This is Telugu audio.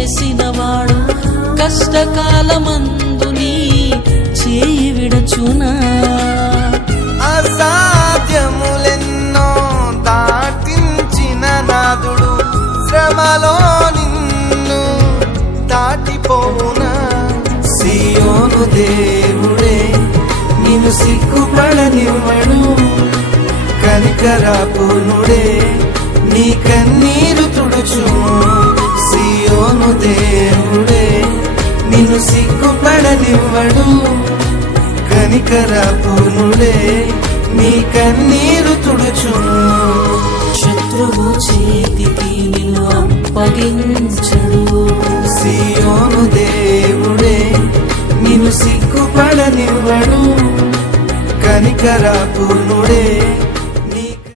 చేసినవాడు కష్టకాలమందు నీ చేయి విడచునా? అసాధ్యములెన్నో దాటించిన నాదుడు శ్రమలో నిన్ను దాటిపోవునా? సియోను దేవుడే నిన్ను సిగ్గుపడనివ్వడు, కనికరాపూర్ణుడే నీ కన్నీరు తుడుచును. సియోను దేవుడే నిన్ను సిగ్గుపడనివ్వడు, కనికరాపూర్ణుడే నీ కన్నీరు తుడుచును. శత్రువు చేతికి నిన్ను అప్పగించడు. సియోను దేవుడే నిన్ను సిగ్గుపడనివ్వడు, కనికరా